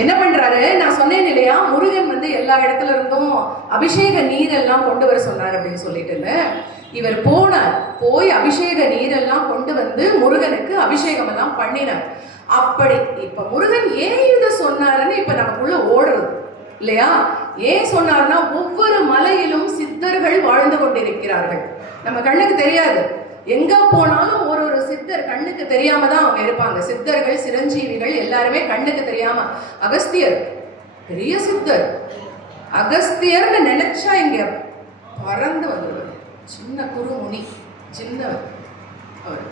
என்ன பண்றாரு, நான் சொன்னேன் இல்லையா, முருகன் வந்து எல்லா இடத்துல இருந்தும் அபிஷேக நீரெல்லாம் கொண்டு வர சொன்னார் அப்படின்னு சொல்லிட்டுன்னு. இவர் போய் அபிஷேக நீரெல்லாம் கொண்டு வந்து முருகனுக்கு அபிஷேகம் எல்லாம் பண்ணினார். அப்படி இப்ப முருகன் ஏன் இதை சொன்னாருன்னு இப்ப நமக்குள்ள ஓடுறது இல்லையா? ஏன் சொன்னார்னா, ஒவ்வொரு மலையிலும் சித்தர்கள் வாழ்ந்து கொண்டிருக்கிறார்கள். நம்ம கண்ணுக்கு தெரியாது, எங்க போனாலும் ஒரு ஒரு சித்தர் கண்ணுக்கு தெரியாம தான் அவங்க இருப்பாங்க. சித்தர்கள், சிரஞ்சீவிகள் எல்லாருமே கண்ணுக்கு தெரியாம. அகஸ்தியர் பெரிய சித்தர், அகஸ்தியர்னு நினைச்சா இங்க பறந்து வந்துடுவார். சின்ன குருமுனி, சின்னவர், அவர்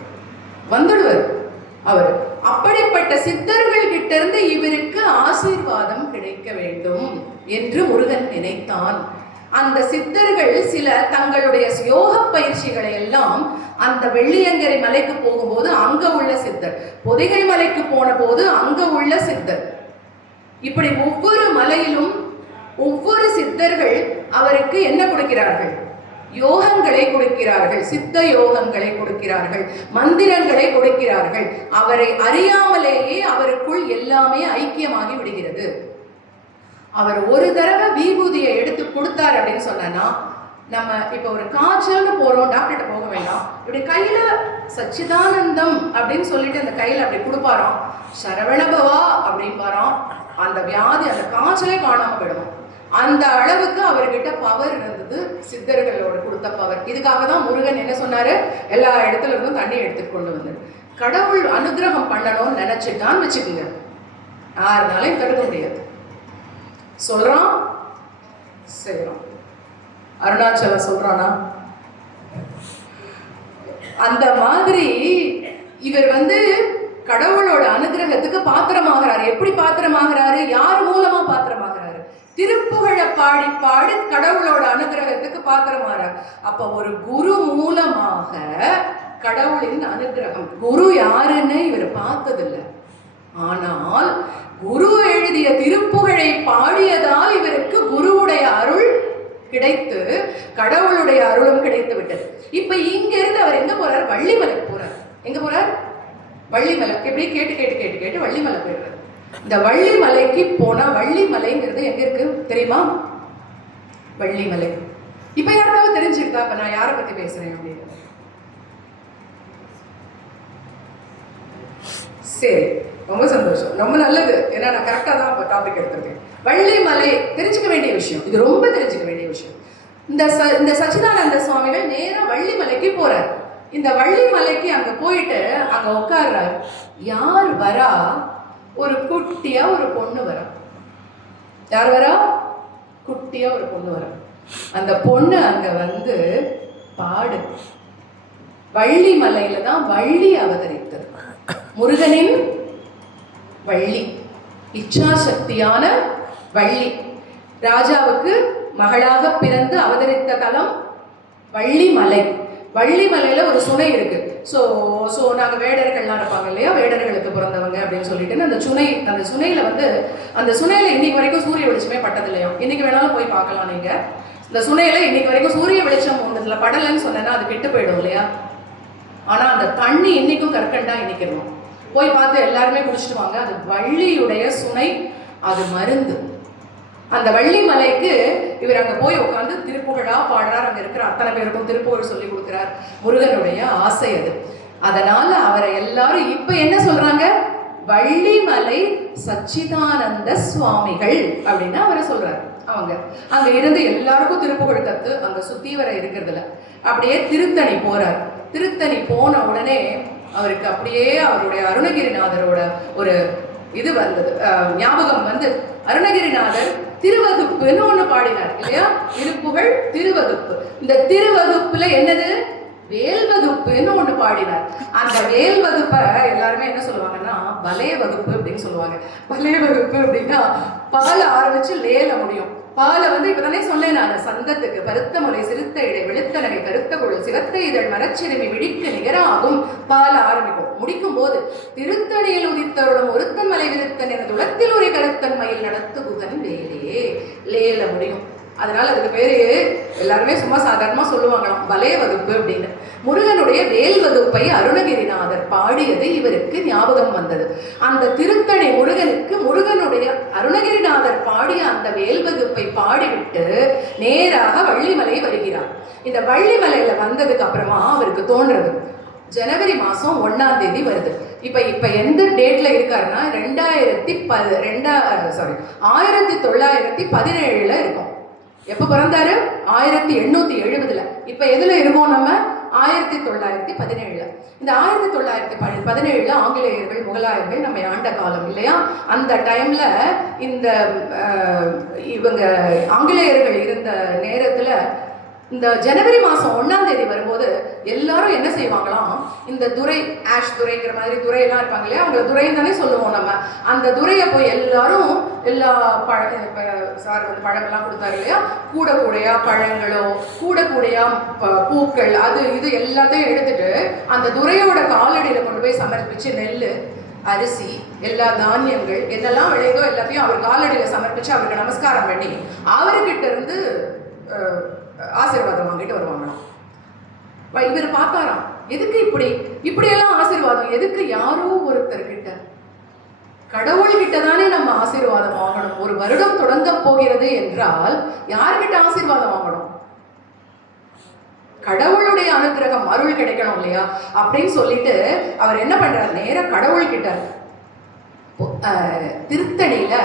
வந்துடுவார். அவர் அப்படிப்பட்ட சித்தர்கள் கிட்ட இருந்து இவருக்கு ஆசீர்வாதம் கிடைக்க வேண்டும் என்று முருகன் நினைத்தான். அந்த சித்தர்கள் சில தங்களுடைய யோக பயிற்சிகளை எல்லாம் அந்த வெள்ளியங்கிரி மலைக்கு போகும்போது அங்க உள்ள சித்தர், பொதிகை மலைக்கு போன போது அங்க உள்ள சித்தர், இப்படி ஒவ்வொரு மலையிலும் ஒவ்வொரு சித்தர்கள் அவருக்கு என்ன கொடுக்கிறார்கள்? யோகங்களை கொடுக்கிறார்கள், சித்த யோகங்களை கொடுக்கிறார்கள், மந்திரங்களை கொடுக்கிறார்கள். அவரை அறியாமலேயே அவருக்குள் எல்லாமே ஐக்கியமாகி விடுகிறது. அவர் ஒரு தடவை விபூதியை எடுத்து கொடுத்தார் அப்படின்னு சொன்னா, நம்ம இப்ப ஒரு காய்ச்சல்னு போறோம், டாக்டர்கிட்ட போக வேண்டாம், இப்படி கையில சச்சிதானந்தம் அப்படின்னு சொல்லிட்டு அந்த கையில அப்படி கொடுப்பாராம், சரவணபவா அப்படின்னு பாராம், அந்த வியாதி அந்த காய்ச்சலே காணாம போயிடும். அந்த அளவுக்கு அவர்கிட்ட பவர் இருந்தது, சித்தர்களோட கொடுத்த பவர். இதுக்காக தான் முருகன் என்ன சொன்னாரு, எல்லா இடத்துல இருந்தும் தண்ணி எடுத்துட்டு கொண்டு வந்தாரு. கடவுள் அனுகிரகம் பண்ணணும்னு நினைச்சுட்டான்னு வச்சுக்கோங்க, யாருனாலையும் தடுக்க முடியாது. சொல்றான், செய்யறான். அருணாச்சலம் சொல்றானா? அந்த மாதிரி இவர் வந்து கடவுளோட அனுகிரகத்துக்கு பாத்திரமாகிறாரு. எப்படி பாத்திரமாகிறாரு? யார் மூலமா பாத்திரமாகிறாரு? திருப்புகழ பாடி பாடி கடவுளோட அனுகிரகத்துக்கு பாத்திரமாகிறார். அப்ப ஒரு குரு மூலமாக கடவுளின் அனுகிரகம். குரு யாருன்னு இவர் பார்த்ததில்லை, ஆனால் குரு எழுதிய திருப்புகழை பாடியதால் இவருக்கு குருவுடைய அருள் கிடைத்து கடவுளுடைய அருளும் கிடைத்து விட்டது. இப்ப இங்க இருந்து அவர் எங்க போறார்? வள்ளிமலைக்கு போறார். எங்க போறார்? வள்ளிமலை. எப்படி கேட்டு கேட்டு கேட்டு கேட்டு வள்ளிமலை போயிடுறார். இந்த வள்ளிமலைக்கு போனா, வள்ளிமலைங்கிறது எங்க இருக்கு தெரியுமா? வள்ளிமலை. இப்ப யாருக்காவது தெரிஞ்சிருக்கா? இப்ப நான் யாரை பத்தி பேசுறேன் அப்படின்னு? சரி, ரொம்ப சந்தோஷம், ரொம்ப நல்லது. ஏன்னா நான் கரெக்டா தான் டாபிக் எடுத்திருக்கேன். வள்ளிமலை தெரிஞ்சுக்க வேண்டிய விஷயம், இது ரொம்ப தெரிஞ்சுக்க வேண்டிய விஷயம். இந்த சச்சிதானந்த சுவாமிகள் நேரா வள்ளிமலைக்கு போறார். இந்த வள்ளிமலைக்கு அங்க போயிட்டு அங்க உட்கார்றாரு. யார் வரா? ஒரு குட்டியா ஒரு பொண்ணு வரா. யார் வரா? குட்டியா ஒரு பொண்ணு வரா. அந்த பொண்ணு அங்க வந்து பாடு. வள்ளிமலையில தான் வள்ளி அவதரித்தது. முருகனின் வள்ளி, இச்சாசக்தியான வள்ளி, ராஜாவுக்கு மகளாக பிறந்து அவதரித்த தலம் வள்ளிமலை. வள்ளிமலையில ஒரு சுனை இருக்கு. ஸோ நாங்கள் வேடர்கள்லாம் இருப்பாங்க இல்லையா, வேடர்களுக்கு பிறந்தவங்க அப்படின்னு சொல்லிட்டு அந்த சுனையில வந்து, அந்த சுனையில இன்னைக்கு வரைக்கும் சூரிய வெளிச்சமே பட்டது இல்லையா. இன்னைக்கு வேணாலும் போய் பார்க்கலாம் நீங்க. இந்த சுனையில இன்னைக்கு வரைக்கும் சூரிய வெளிச்சம் ஒன்றுல படலைன்னு சொன்னா அது கெட்டு போயிடும் இல்லையா. ஆனா அந்த தண்ணி இன்னைக்கும் கற்கண்டா இன்னைக்கு போய் பார்த்து எல்லாருமே குடிச்சிட்டு வாங்க. அது வள்ளியுடைய சுனை, அது மருந்து. அந்த வள்ளிமலைக்கு இவர் அங்க போய் உட்காந்து திருப்புகழா பாடுறார். அங்க இருக்கிற அத்தனை பேருக்கும் திருப்புகழ் சொல்லி கொடுக்கிறார். முருகனுடைய ஆசை அது. அதனால அவரை எல்லாரும் இப்ப என்ன சொல்றாங்க? வள்ளிமலை சச்சிதானந்த சுவாமிகள் அப்படின்னு அவரை சொல்றாரு. அவங்க அங்க இருந்து எல்லாருக்கும் திருப்புகழ் கத்து அங்க சுத்தி வர இருக்கிறதுல அப்படியே திருத்தணி போறார். திருத்தணி போன உடனே அவருக்கு அப்படியே அவருடைய அருணகிரிநாதரோட ஒரு இது வந்தது, ஞாபகம் வந்து. அருணகிரிநாதர் திருவகுப்புன்னு ஒண்ணு பாடினார் இல்லையா, திருப்புகழ் திருவகுப்பு. இந்த திருவகுப்புல என்னது? வேல் வகுப்புன்னு ஒண்ணு பாடினார். அந்த வேல் வகுப்பை எல்லாருமே என்ன சொல்லுவாங்கன்னா பலே வகுப்பு அப்படின்னு சொல்லுவாங்க. பலே வகுப்பு அப்படின்னா பால ஆரம்பிச்சு லேல முடியும். பாலை வந்து இப்ப தானே சொன்னேன் நான், சந்தத்துக்கு பருத்த முறை சிறுத்த இடை வெளுத்தனவை கருத்த குழல் சிவத்த இதழ் மரச்சிறுமி விழிக்க நிகராகும் பால ஆரம்பிக்கும். முடிக்கும் போது திருத்தணியில் உதித்தருளும் ஒருத்தன் மலை விருத்தன் எனது உலத்தில் ஒரு கருத்தன் மயில் நடத்து புகன் வேலே, லேல முடியும். அதனால அதுக்கு பேரு எல்லாருமே சும்மா சாதாரணமா சொல்லுவாங்களாம் பலே வகுப்பு அப்படின்னு. முருகனுடைய வேல் வகுப்பை அருணகிரிநாதர் பாடியது இவருக்கு ஞாபகம் வந்தது. அந்த திருத்தணி முருகனுக்கு முருகனுடைய அருணகிரிநாதர் பாடிய அந்த வேல்வகுப்பை பாடிவிட்டு நேராக வள்ளிமலை வருகிறார். இந்த வள்ளிமலையில வந்ததுக்கு அப்புறமா அவருக்கு தோன்றது, ஜனவரி மாசம் 1ஆம் தேதி வருது. இப்ப எந்த டேட்ல இருக்காருன்னா 1917 இருக்கும். எப்ப பிறந்தாரு? 1870. இப்ப எதுல இருக்கோம் நம்ம? 1917. இந்த 1917 ஆங்கிலேயர்கள் முகலாயர்கள் நம்ம ஆண்ட காலம் இல்லையா? அந்த டைம்ல இந்த இவங்க ஆங்கிலேயர்கள் இருந்த நேரத்துல இந்த ஜனவரி மாதம் 1ஆம் தேதி வரும்போது எல்லாரும் என்ன செய்வாங்களாம், இந்த துரை, ஆஷ் துரைங்கிற மாதிரி துரையெல்லாம் இருப்பாங்க இல்லையா, அவங்கள துரைன்னு தானே சொல்லுவோம் நம்ம. அந்த துரையை போய் எல்லாரும் எல்லா சார் வந்து பழமெல்லாம் கொடுத்தாரு இல்லையா, கூடையா பழங்களோ கூடையா பூக்கள் அது இது எல்லாத்தையும் எடுத்துட்டு அந்த துரையோட காலடியில் கொண்டு போய் சமர்ப்பிச்சு நெல், அரிசி, எல்லா தானியங்கள் என்னெல்லாம் விளையுதோ எல்லாத்தையும் அவர் காலடியில் சமர்ப்பிச்சு அவருக்கு நமஸ்காரம் பண்ணி அவர்கிட்ட இருந்து ஆசீர்வாதம் வாங்கிட்டு வருவாங்களாம். இவர் பார்த்தாராம், எதுக்கு இப்படியெல்லாம் ஆசீர்வாதம், எதுக்கு யாரோ ஒருத்தர்கிட்ட, கடவுள்கிட்ட தானே நம்ம ஆசீர்வாதம் வாங்கணும். ஒரு வருடம் தொடங்க போகிறது என்றால் யார்கிட்ட ஆசீர்வாதம் வாங்கணும்? கடவுளுடைய அனுகிரகம் அருள் கிடைக்கணும் இல்லையா அப்படின்னு சொல்லிட்டு அவர் என்ன பண்றாரு, நேரா கடவுள் கிட்ட. திருத்தணியில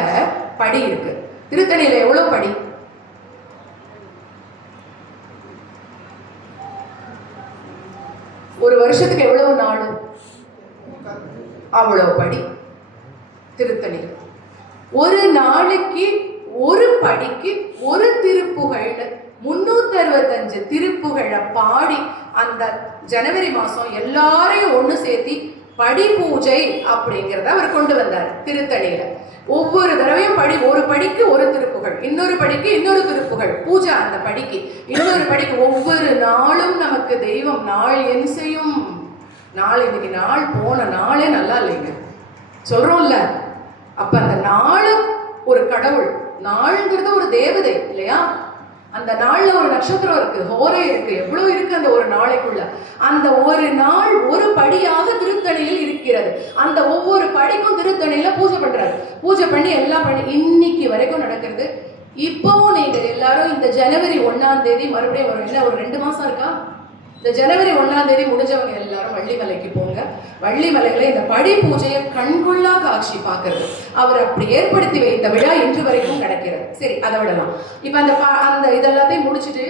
படி இருக்கு. திருத்தணியில எவ்வளவு படி? ஒரு வருஷத்துக்கு எவ்வளவு நாள்? அவ்வளவு படி திருத்தணி. ஒரு நாளைக்கு ஒரு படிக்கு ஒரு திருப்புகழ், 365 திருப்புகழை பாடி அந்த ஜனவரி மாசம் எல்லாரையும் ஒண்ணு சேர்த்தி படி பூஜை அப்படிங்கிறத அவர் கொண்டு வந்தார் திருத்தணியில. ஒவ்வொரு தடவையும் ஒரு படிக்கு ஒரு திருப்புகழ், இன்னொரு படிக்கு இன்னொரு திருப்புகழ் பூஜை, அந்த படிக்கு இன்னொரு படிக்கு. ஒவ்வொரு நாளும் நமக்கு தெய்வம் நாள் என் செய்யும். இன்னைக்கு நாள் போன நாளே நல்லா இல்லைங்க சொல்றோம்ல. அப்ப அந்த நாளும் ஒரு கடவுள், நாளுங்கிறது ஒரு தேவதை இல்லையா? அந்த நாள்ல ஒரு நட்சத்திரம் இருக்கு, ஹோரே இருக்கு, எவ்வளவு இருக்கு அந்த ஒரு நாளைக்குள்ள. அந்த ஒரு நாள் ஒரு படியாக திருத்தணியில் இருக்கிறது. அந்த ஒவ்வொரு படிக்கும் திருத்தணியில பூஜை பண்றாரு. பூஜை பண்ணி எல்லாம் பண்ணி இன்னைக்கு வரைக்கும் நடக்கிறது. இப்பவும் நீங்க எல்லாரும் இந்த ஜனவரி 1ஆம் தேதி மறுபடியும் வரும், என்ன ஒரு 2 மாசம் இருக்கா? இந்த ஜனவரி 1ஆம் தேதி முடிஞ்சவங்க எல்லாரும் வள்ளிமலைக்கு போங்க. வள்ளிமலையில இந்த படி பூஜையை கண்கொள்ளா காட்சி பார்க்கறது, அவர் அப்படி ஏற்படுத்தி வைத்த விழா இன்று வரைக்கும் கிடைக்கிறது. சரி, அதை விடலாம். இப்ப அந்த இதெல்லாத்தையும் முடிச்சுட்டு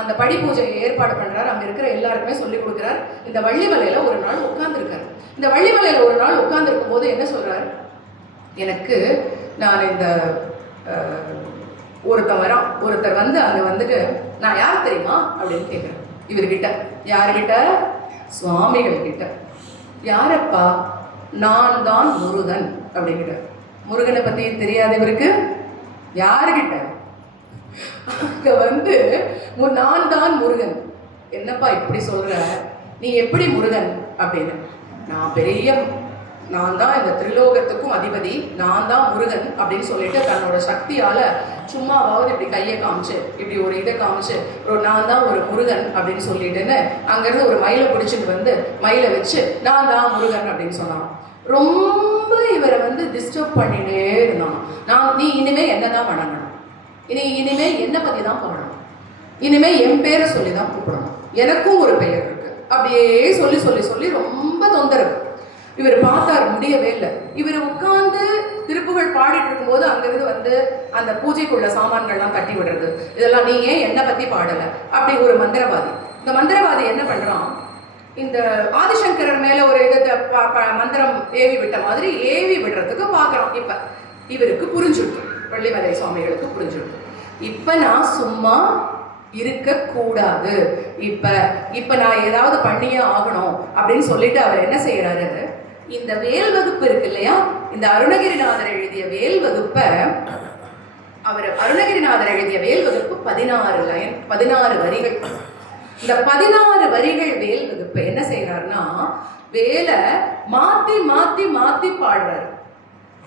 அந்த படி பூஜையை ஏற்பாடு பண்றாரு. அங்க இருக்கிற எல்லாருக்குமே சொல்லி கொடுக்குறாரு. இந்த வள்ளிமலையில ஒரு நாள் உட்கார்ந்துருக்காரு. இந்த வள்ளிமலையில ஒரு நாள் உட்கார்ந்துருக்கும் போது என்ன சொல்றாரு, எனக்கு நான் இந்த ஒருத்தர் வந்து அங்க வந்துட்டு, நான் யார் தெரியுமா அப்படின்னு கேட்கிறேன் இவர்கிட்ட. யாருகிட்ட? சுவாமிகள் கிட்ட. யாரப்பா? நான் தான் முருகன் அப்படிங்கிற. முருகனை பத்தி தெரியாது இவருக்கு. யாருகிட்ட? அங்க வந்து நான் தான் முருகன். என்னப்பா இப்படி சொல்ற, நீ எப்படி முருகன் அப்படின்னு. நான் தான் இந்த திரிலோகத்துக்கும் அதிபதி, நான் தான் முருகன் அப்படின்னு சொல்லிட்டு தன்னோட சக்தியால சும்மாவாவது இப்படி கையை காமிச்சு இப்படி ஒரு இதை காமிச்சு நான் தான் ஒரு முருகன் அப்படின்னு சொல்லிட்டுன்னு அங்கிருந்து ஒரு மயிலை பிடிச்சிட்டு வந்து மயிலை வச்சு நான் தான் முருகன் அப்படின்னு சொன்னான். ரொம்ப இவரை வந்து டிஸ்டர்ப் பண்ணிட்டே இருந்தான். நீ இனிமே என்னதான் வணங்கணும், இனிமே என்ன பத்தி தான் பாடணும், இனிமே என் பேரை சொல்லி தான் கூப்பிடணும், எனக்கும் ஒரு பெயர் இருக்கு அப்படியே சொல்லி சொல்லி சொல்லி ரொம்ப தொந்தரவு. இவர் பார்த்தார், முடியவே இல்லை. இவர் உட்கார்ந்து திருப்புகழ் பாடிட்டு இருக்கும்போது அங்கிருந்து வந்து அந்த பூஜைக்குள்ள சாமான்கள்லாம் தட்டி விடுறது, இதெல்லாம் நீ ஏன் என்னை பத்தி பாடலை அப்படி ஒரு மந்திரவாதி. இந்த மந்திரவாதி என்ன பண்றான், இந்த ஆதிசங்கரர் மேல ஒரு இதை மந்திரம் ஏவி விட்ட மாதிரி ஏவி விடுறதுக்கு பார்க்குறான். இப்ப இவருக்கு புரிஞ்சுடும், வள்ளிமலை சுவாமிகளுக்கு புரிஞ்சுடும். இப்ப நான் சும்மா இருக்கக்கூடாது, இப்ப நான் ஏதாவது பண்ணியே ஆகணும் அப்படின்னு சொல்லிட்டு அவர் என்ன செய்யறாரு, இந்த வேல் வகுப்பு இருக்கு இல்லையா, இந்த அருணகிரிநாதர் எழுதிய வேல் வகுப்பை அருணகிரிநாதர் எழுதிய வேல் வகுப்பு 16 வரிகள். இந்த 16 வரிகள் வேல் வகுப்பு என்ன செய்யறாருன்னா, வேலை மாத்தி மாத்தி மாத்தி பாடுறாரு.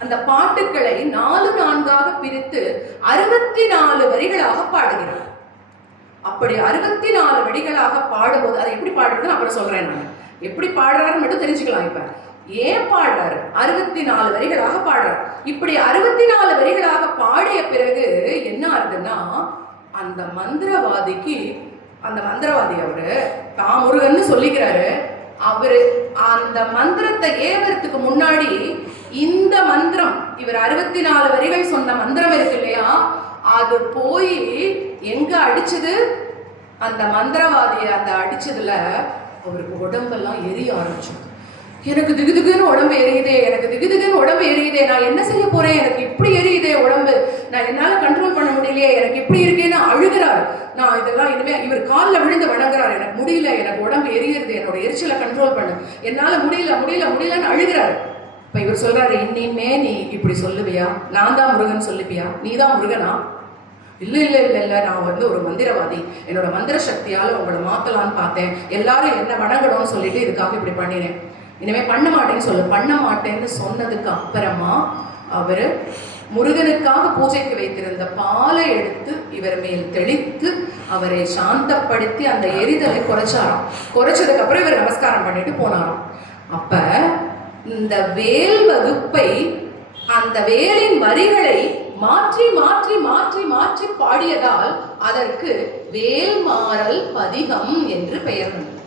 அந்த பாட்டுக்களை 4 பிரித்து 64 வரிகளாக பாடுகிறார். அப்படி 64 வரிகளாக பாடும்போது அதை எப்படி பாடுறதுன்னு அப்புறம் சொல்றேன். நான் எப்படி பாடுறாருன்னு மட்டும் தெரிஞ்சுக்கலாம். இப்ப ஏன் பாடுறாரு? 64 வரிகளாக பாடுறார். இப்படி 64 வரிகளாக பாடிய பிறகு என்ன ஆகுதுன்னா, அந்த மந்திரவாதிக்கு, அந்த மந்திரவாதி அவரு தான் முருகன் சொல்லிக்கிறாரு, அவரு அந்த மந்திரத்தை ஏவறதுக்கு முன்னாடி இந்த மந்திரம், இவர் 64 வரிகள் சொன்ன மந்திரம் இருக்கு இல்லையா, அது போய் எங்க அடிச்சது? அந்த மந்திரவாதியை அந்த அடிச்சதுல அவருக்கு உடம்பெல்லாம் எரிய ஆரம்பிச்சது. எனக்கு திகுதிகுன்னு உடம்பு எரியுதே, எனக்கு திகுதிகுன்னு உடம்பு எரியுதே, நான் என்ன செய்ய போறேன், எனக்கு இப்படி எரியுதே உடம்பு, நான் என்னால கண்ட்ரோல் பண்ண முடியலையே, எனக்கு இப்படி இருக்கேன்னு அழுகிறார். நான் இதெல்லாம் இனிமே, இவர் காலில் விழுந்து வணங்குறார், எனக்கு முடியல, எனக்கு உடம்பு எரியுது, என்னோட எரிச்சலை கண்ட்ரோல் பண்ணு, என்னால முடியல முடியல முடியலன்னு அழுகிறார். இப்ப இவர் சொல்றாரு, இனிமே நீ இப்படி சொல்லுவியா? நான் தான் முருகன் சொல்லுவியா? நீ தான் முருகனா? இல்லை இல்லை இல்லை இல்லை, நான் வந்து ஒரு மந்திரவாதி, என்னோட மந்திர சக்தியால் உங்களை மாற்றலான்னு பார்த்தேன், எல்லாரும் என்ன வணங்கணும்னு சொல்லிட்டு இதுக்காக இப்படி பண்ணினேன், இனிமே பண்ண மாட்டேன்னு சொல்லு. பண்ண மாட்டேன்னு சொன்னதுக்கு அப்புறமா அவர் முருகனுக்காக பூஜைக்கு வைத்திருந்த பாலை எடுத்து இவர் மேல் தெளித்து அவரை சாந்தப்படுத்தி அந்த எரிதலை குறைச்சாராம். குறைச்சதுக்கு அப்புறம் இவர் நமஸ்காரம் பண்ணிட்டு போனாராம். அப்ப இந்த வேல் வகுப்பை, அந்த வேலின் வரிகளை மாற்றி மாற்றி மாற்றி மாற்றி பாடியதால் அதற்கு வேல்மாறல் பதிகம் என்று பெயர் வந்தது.